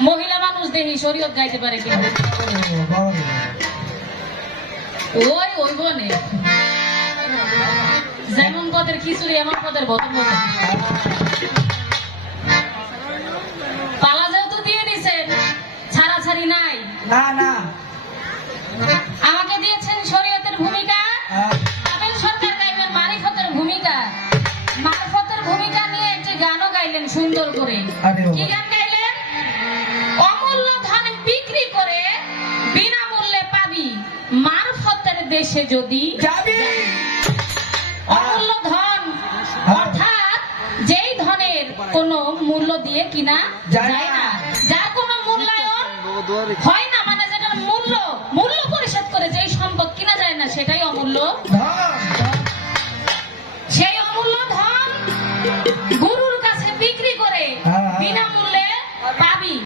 মহিলা মানুষ দেখি শরীয়ত গাইতে পারে কিনা ওই ওই বনে যেমন পদের খিচুড়ি এমন পদের ভতন পালা যেহেতু দিয়ে দিছেন ছাড়াছাড়ি নাই না না আমাকে দিয়েছেন শরীয়তের ভূমিকা আবেল সরকার গাইবেন মারিফতের ভূমিকা মারফতের ভূমিকা নিয়ে একটি গানও গাইলেন সুন্দর করে কি গান গাইলেন অমূল্য ধন বিক্রি করে বিনামূল্যে পাবি মারফতের দেশে যদি যাবি অমূল্য ধন অর্থাৎ যেই ধনের কোনো মূল্য দিয়ে কিনা যায় না যার কোনো মূল্যায়ন হয়